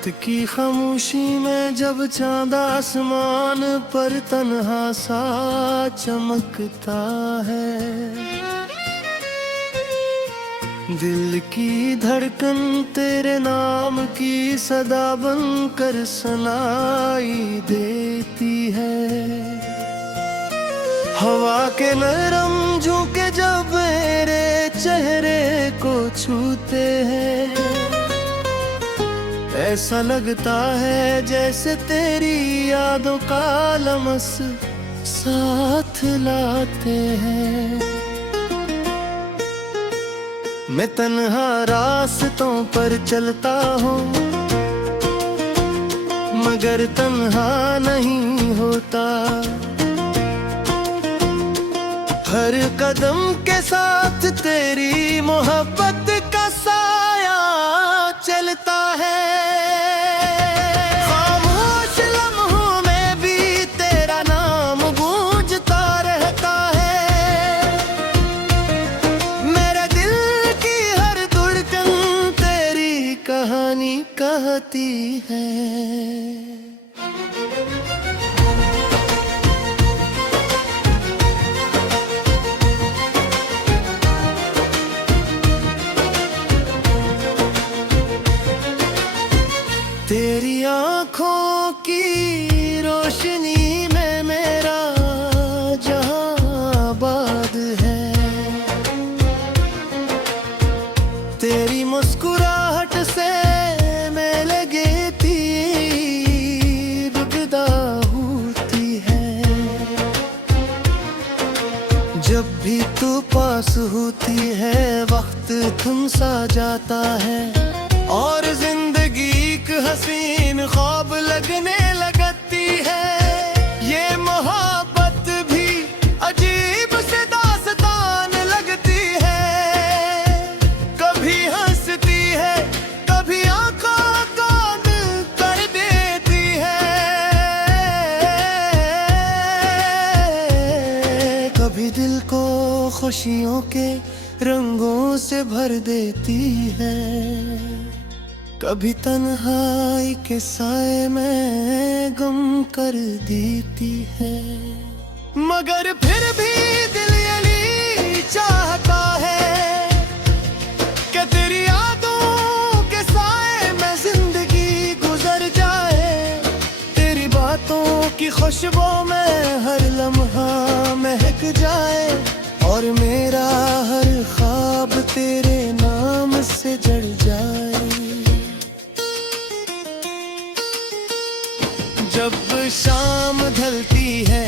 रात की खामोशी में जब चांद आसमान पर तन्हा सा चमकता है, दिल की धड़कन तेरे नाम की सदा बनकर सुनाई देती है। हवा के नरम झोंके जब मेरे चेहरे को छूते हैं, ऐसा लगता है जैसे तेरी यादों का लमस साथ लाते हैं। मैं तन्हा रास्तों पर चलता हूँ, मगर तन्हा नहीं होता। हर कदम के साथ तेरी मोहब्बत का साया चलता है। खामोश लम्हों में भी तेरा नाम गूंजता रहता है। मेरे दिल की हर धड़कन तेरी कहानी कहती है। तेरी आँखों की रोशनी में मेरा जहां आबाद है। तेरी मुस्कुराहट से मैं लगे तीर विदा होती है। जब भी तू पास होती है वक्त थम सा जाता है, और जिंदगी हसीन ख्वाब लगने लगती है। ये मोहब्बत भी अजीब से दास्तान लगती है। कभी हंसती है, कभी आंखों कांद कर देती है। कभी दिल को खुशियों के रंगों से भर देती है, कभी तन्हाई के साए में गम कर देती है। मगर फिर भी दिल यही चाहता है कि तेरी यादों के साए में जिंदगी गुजर जाए। तेरी बातों की खुशबू में हर लम्हा महक जाए, और मेरा हर ख्वाब तेरे नाम से जड़ जाए। जब शाम ढलती है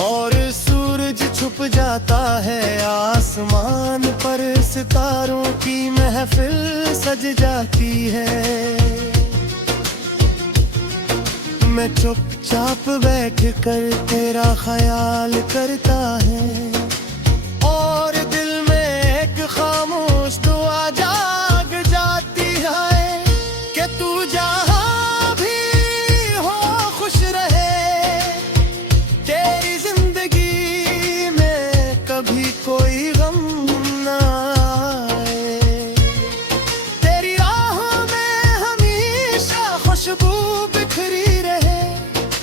और सूरज छुप जाता है, आसमान पर सितारों की महफिल सज जाती है। मैं चुपचाप बैठ कर तेरा ख्याल करता है, और दिल में एक खामोश दुआ जाग जाती है कि तू जहाँ कोई गम ना आए। तेरी राहों में हमेशा खुशबू बिखरी रहे,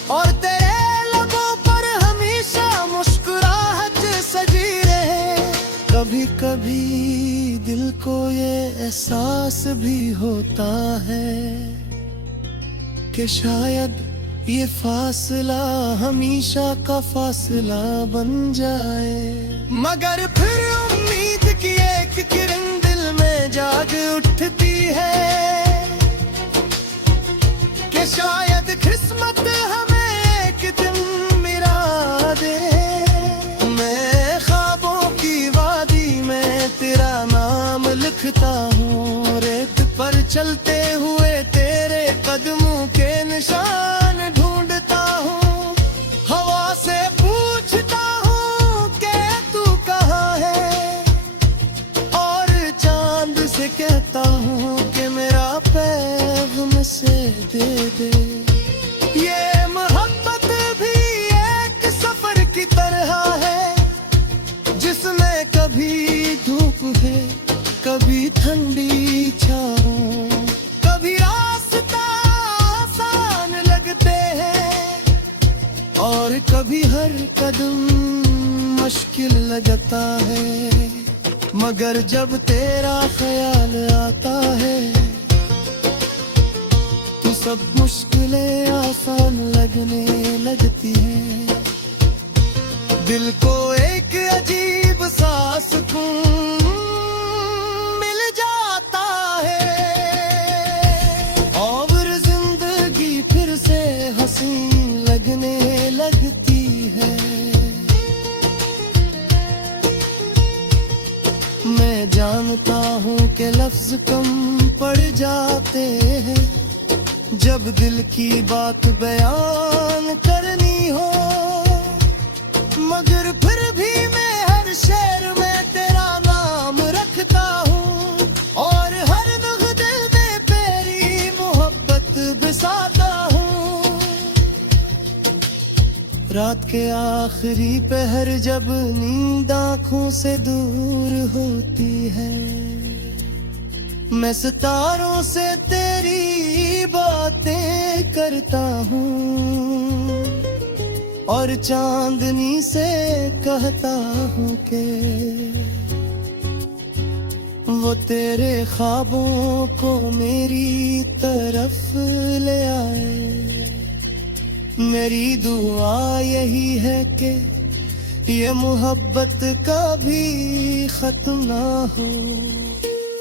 और तेरे लबों पर हमेशा मुस्कुराहट सजी रहे। कभी कभी दिल को ये एहसास भी होता है कि शायद ये फासला हमेशा का फासला बन जाए। मगर फिर उम्मीद की एक किरण दिल में जाग उठती है कि शायद किस्मत हमें एक दिन मिला दे। मैं ख्वाबों की वादी में तेरा नाम लिखता हूँ, रेत पर चलते हुए तेरे कदमों के निशान ढूंढता हूँ। हवा से पूछता हूँ कि तू कहाँ है, और चांद से कहता हूँ कि मेरा पैगाम से दे दे। ये मोहब्बत भी एक सफर की तरह है, जिसमें कभी धूप है, कभी ठंडी छाँव, कभी रास्ता कदम मुश्किल लगता है, मगर जब तेरा ख्याल आता है तो सब मुश्किलें आसान लगने लगती हैं। दिल को एक अजीब सा सुकून मिल जाता है और जिंदगी फिर से हसीन लगने लगती है। मैं जानता हूँ कि लफ्ज कम पड़ जाते हैं जब दिल की बात बयान करनी हो, मगर फिर भी मैं हर शेर में तेरा नाम रखता हूँ और हर नुक्ते में तेरी मोहब्बत बसाता हूँ। रात के आखिरी पहर जब नींद आँखों से दूर होती है, मैं सितारों से तेरी बातें करता हूँ और चांदनी से कहता हूँ कि वो तेरे ख्वाबों को मेरी तरफ ले आए। मेरी दुआ यही है कि ये मोहब्बत कभी खत्म ना हो,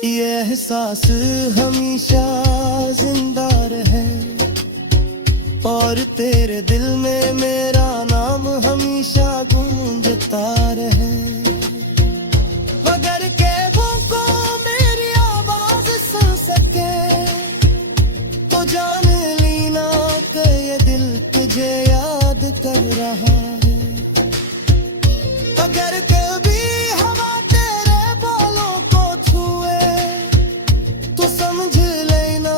ये एहसास हमेशा जिंदा रहे और तेरे दिल में मेरा नाम हमेशा गूंजता रहे। मगर के वो को मेरी आवाज सुन सके तो जान लेना कि ये दिल तुझे याद कर रहा है। अगर कभी हवा तेरे बालों को छुए तो समझ लेना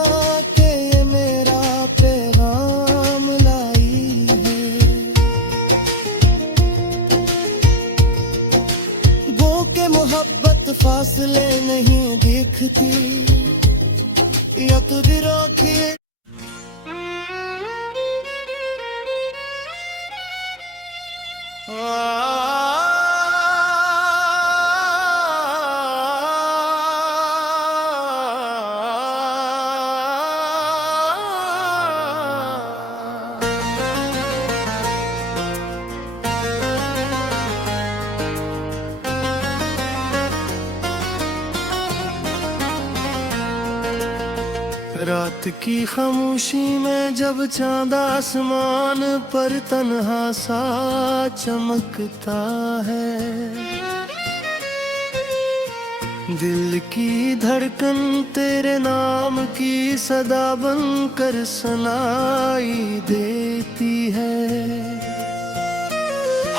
कि ये मेरा पैगाम लाई है। वो के मोहब्बत फासले नहीं देखती, यकदीरों की रात की खामोशी में जब चांद आसमान पर तन्हा सा चमकता है, दिल की धड़कन तेरे नाम की सदा बनकर सुनाई देती है।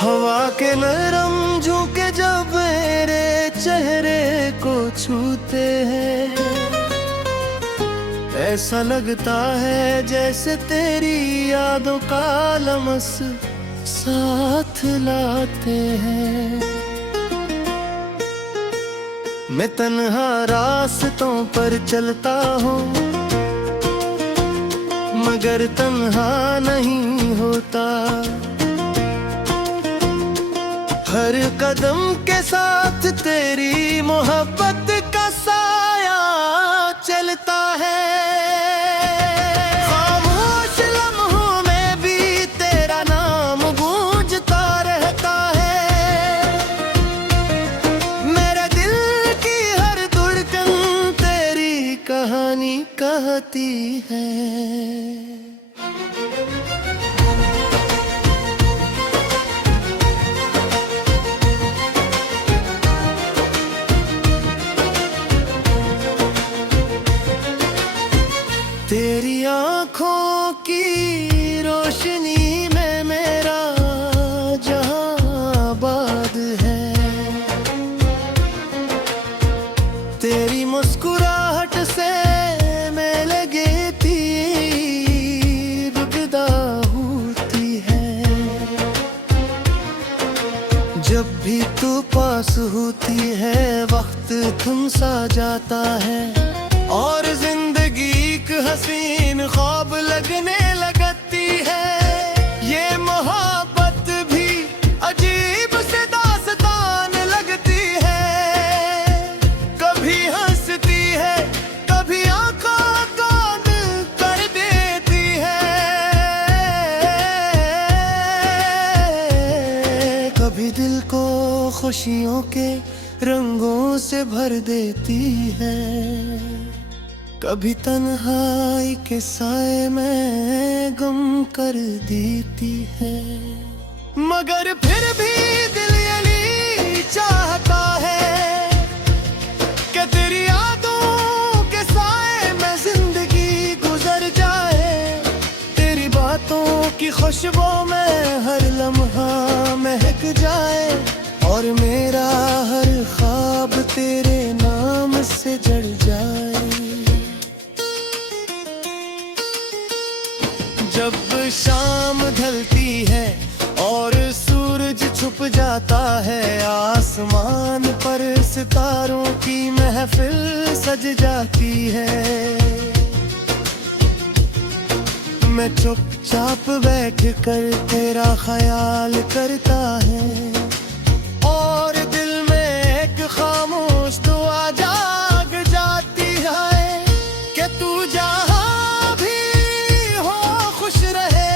हवा के नरम झोंके जब मेरे चेहरे को छूते हैं, ऐसा लगता है जैसे तेरी यादों का लमस साथ लाते हैं। मैं तन्हा रास्तों पर चलता हूँ मगर तन्हा नहीं होता, हर कदम के साथ तेरी मोहब्बत का साया चलता है। खामोश लम्हों में भी तेरा नाम गूंजता रहता है, मेरे दिल की हर धड़कन तेरी कहानी कहती है। तेरी आँखों की रोशनी में मेरा जहां आबाद है, तेरी मुस्कुराहट से मैं लगे तीर विदा होती है। जब भी तू पास होती है वक्त थम सा जाता है और जिंदगी एक हसीन ख्वाब लगने लगती है। ये मोहब्बत भी खुशियों के रंगों से भर देती है। कभी तन्हाई के साए में गम कर देती है, मगर फिर भी दिल यही चाहता है कि तेरी यादों के साए में जिंदगी गुजर जाए। तेरी बातों की खुशबू में हर लम्हा महक जाए, और मेरा हर ख्वाब तेरे नाम से जड़ जाए। जब शाम ढलती है और सूरज छुप जाता है, आसमान पर सितारों की महफिल सज जाती है। मैं चुपचाप बैठ कर तेरा ख्याल करता है, और दिल में एक खामोश दुआ जाग जाती है कि तू जहाँ भी हो खुश रहे।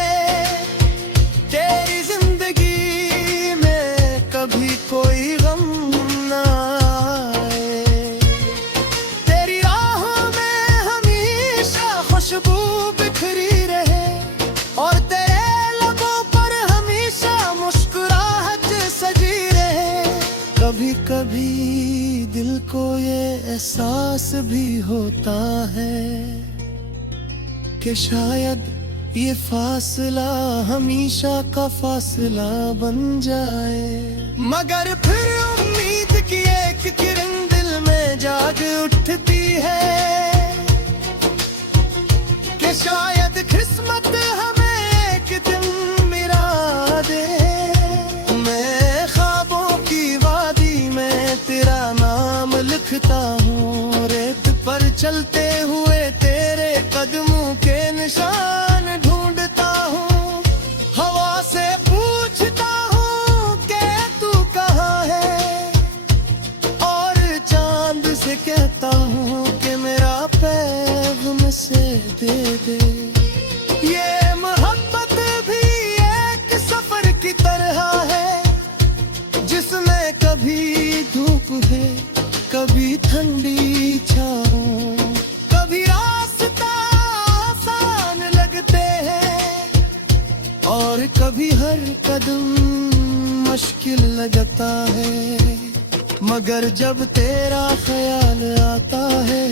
तेरी जिंदगी में कभी कोई गम ना आए। तेरी राहों में हमेशा खुशबू बिखरी रहे, और तेरे लबों पर हमेशा मुस्कुराहट सजी रहे। कभी कभी दिल को ये एहसास भी होता है कि शायद ये फासला हमेशा का फासला बन जाए, मगर फिर उम्मीद की एक किरण दिल में जाग उठती है कि शायद किस्मत हमें एक दिन मिला दे। मैं ख्वाबों की वादी में तेरा नाम लिखता हूँ, रेत पर चलते हुए तेरे कदमों के निशान ढूंढता हूँ। हवा से पूछता हूँ कि तू कहाँ है, और चांद से कहता हूँ कि मेरा पैगाम से दे दे। ये मोहब्बत भी एक सफर की तरह है, जिसमें कभी धूप है, कभी ठंडी छाँव, कभी रास्ता आसान लगते हैं, और कभी हर कदम मुश्किल लगता है। मगर जब तेरा ख्याल आता है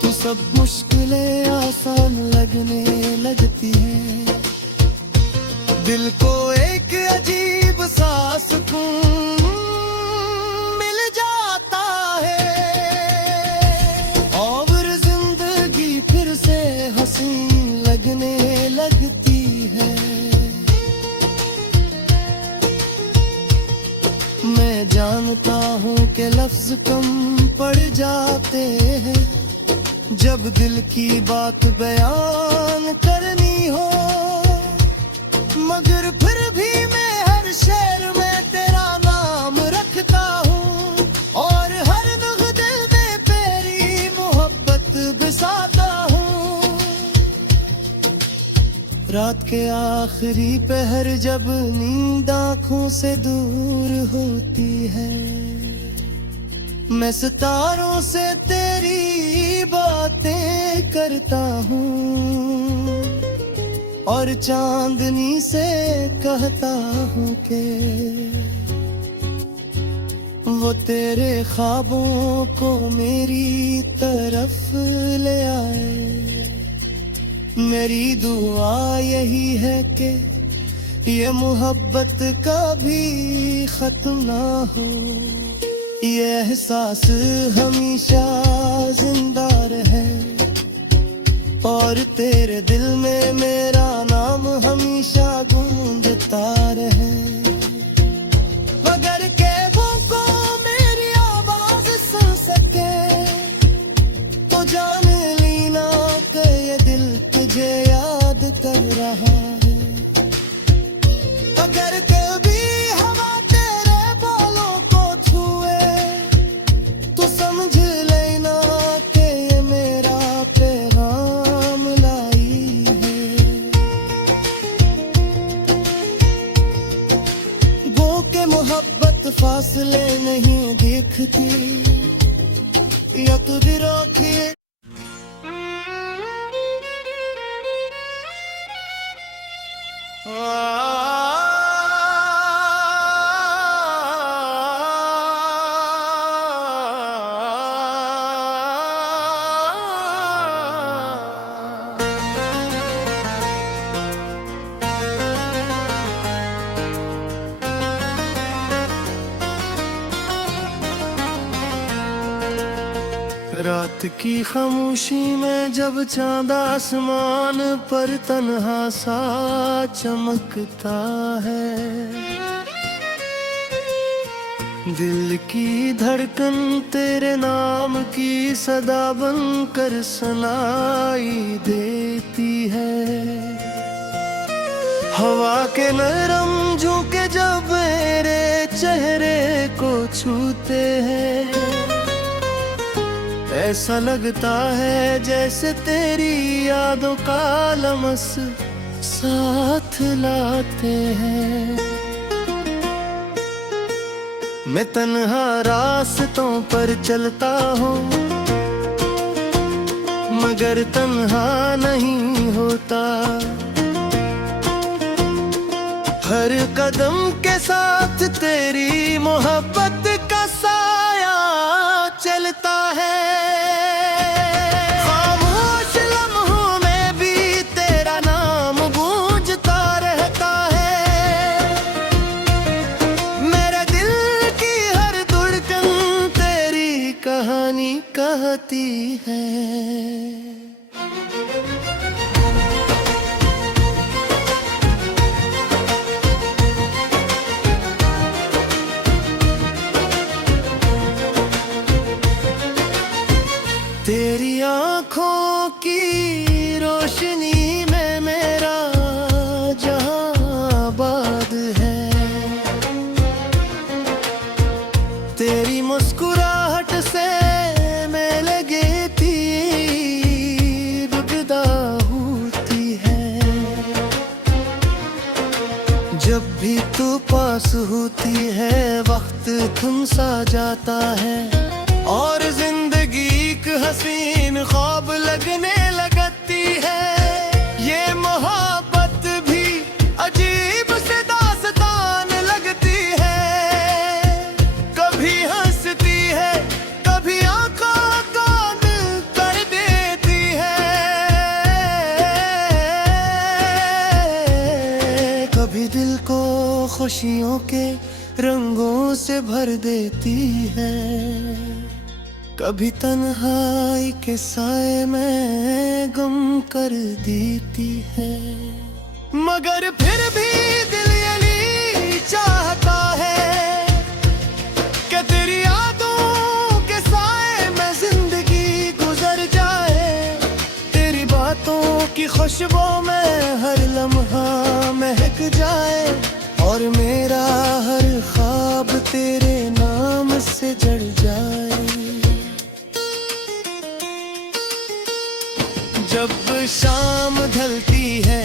तो सब मुश्किलें आसान लगने लगती हैं। दिल को एक अजीब सा सुकून मिल जाता है, और जिंदगी फिर से हसीन लगने लगती है। मैं जानता हूँ कि लफ्ज कम पड़ जाते हैं जब दिल की बात बयान करनी हो, मगर फिर भी मैं हर शेर में तेरा नाम रखता हूँ, और हर नुक्ते में तेरी मोहब्बत बसाता हूँ। रात के आखिरी पहर जब नींद आँखों से दूर होती है, मैं सितारों से तेरी बातें करता हूँ, और चांदनी से कहता हूँ कि वो तेरे ख्वाबों को मेरी तरफ ले आए। मेरी दुआ यही है कि ये मोहब्बत कभी खत्म ना हो, ये एहसास हमेशा जिंदा रहे, और तेरे दिल में मेरा नाम हमेशा गूंजता रहे। मगर के वो को मेरी आवाज सुन सके तो जान लेना कि ये दिल तुझे याद कर रहा है। अगर कभी हवा तेरे बालों को छुए तो समझ लेना कि ये मेरा पैगाम लाई है। रात की खामोशी में जब चांद आसमान पर तन्हा सा चमकता है, दिल की धड़कन तेरे नाम की सदा बनकर सुनाई देती है। हवा के नरम झोंके जब मेरे चेहरे को छूते हैं, ऐसा लगता है जैसे तेरी यादों का लमस साथ लाते हैं। मैं तन्हा रास्तों पर चलता हूँ मगर तन्हा नहीं होता, हर कदम के साथ तेरी मोहब्बत का साया चलता है। खामोश लम्हों में भी तेरा नाम गूंजता रहता है, मेरे दिल की हर धड़कन तेरी कहानी कहती है। तेरी आँखों की रोशनी में मेरा जहां आबाद है, तेरी मुस्कुराहट से मैं लगे तीर विदा होती है। जब भी तू पास होती है वक्त थम सा जाता है, और जिंदगी एक हसीन ख्वाब लगने लगती है। ये मोहब्बत भी अजीब से दास्तान लगती है, कभी हंसती है कभी आंखों को दिल कर देती है, कभी दिल को खुशियों के रंगों से भर देती है, कभी तन्हाई के साए में गम कर देती है। मगर फिर भी दिल यही चाहता है कि तेरी यादों के साए में जिंदगी गुजर जाए, तेरी बातों की खुशबू में हर लम्हा महक जाए, और मेरा हर ख्वाब तेरे नाम से जड़ जाए। जब शाम ढलती है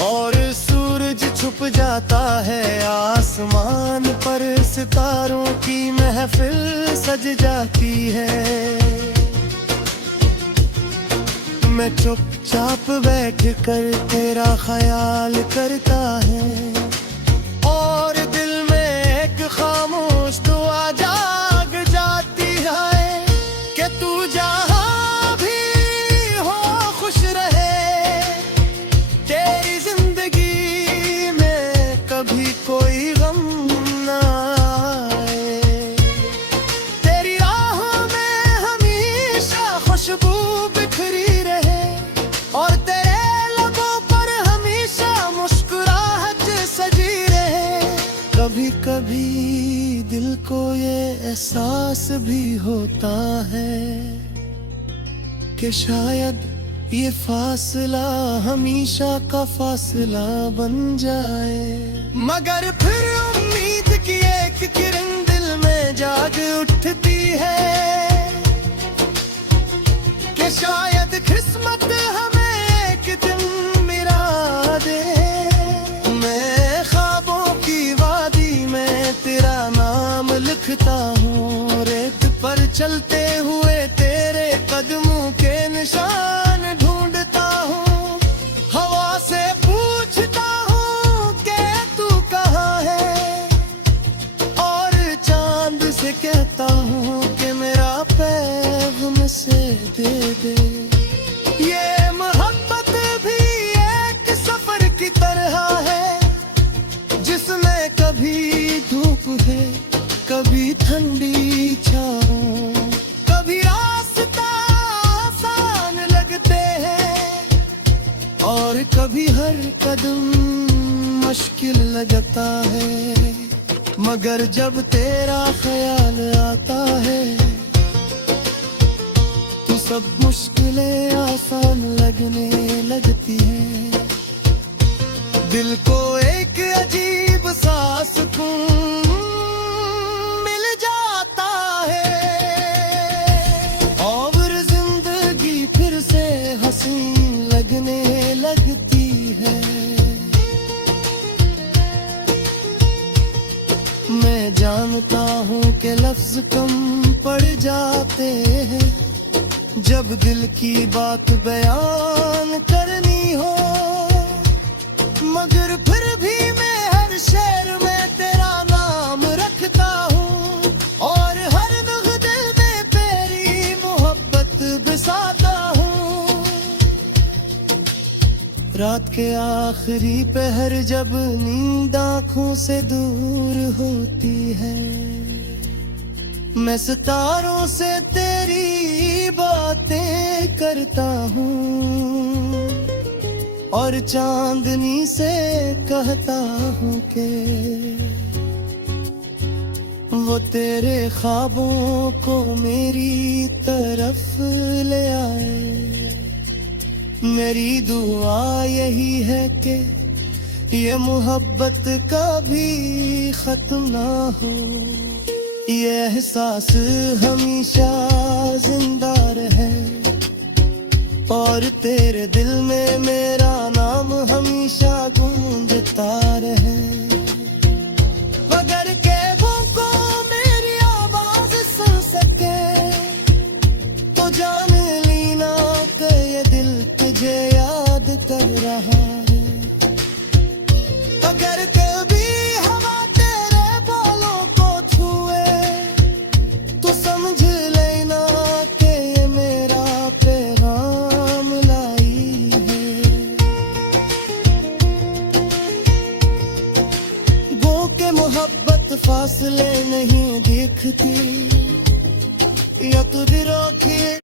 और सूरज छुप जाता है, आसमान पर सितारों की महफिल सज जाती है। मैं चुपचाप बैठ कर तेरा ख्याल करता है, और दिल में एक खामोश दुआ जाग जाती है कि तू जहाँ कोई गम ना आए, तेरी राहों में हमेशा खुशबू बिखरी रहे, और तेरे लबों पर हमेशा मुस्कुराहट सजी रहे। कभी कभी दिल को ये एहसास भी होता है कि शायद ये फासला हमेशा का फासला बन जाए, मगर फिर उम्मीद की एक किरण दिल में जाग उठती है कि शायद किस्मत हमें एक दिन मिला दे। मैं ख्वाबों की वादी में तेरा नाम लिखता हूँ, रेत पर चलते हुए तेरे कदमों के निशान ढूंढता हूँ, हवा से पूछता हूँ ठंडी छाँव। कभी रास्ता आसान लगते हैं और कभी हर कदम मुश्किल लगता है, मगर जब तेरा ख्याल आता है तो सब मुश्किलें आसान लगने लगती हैं। दिल को एक अजीब सा सुकून मिल जाता है और जिंदगी फिर से हसीन लगने लगती है। मैं जानता हूँ कि लफ्ज कम पड़ जाते हैं जब दिल की बात बयान करनी हो, मगर फिर भी मैं हर शेर में तेरा नाम रखता हूँ और हर नुक्ते में तेरी मोहब्बत बसाता हूँ। रात के आखिरी पहर जब नींद आँखों से दूर होती है, मैं सितारों से तेरी बातें करता हूँ और चांदनी से कहता हूँ कि वो तेरे ख्वाबों को मेरी तरफ ले आए। मेरी दुआ यही है कि ये मोहब्बत कभी खत्म ना हो, ये एहसास हमेशा जिंदा रहे और तेरे दिल में मेरा नाम हमेशा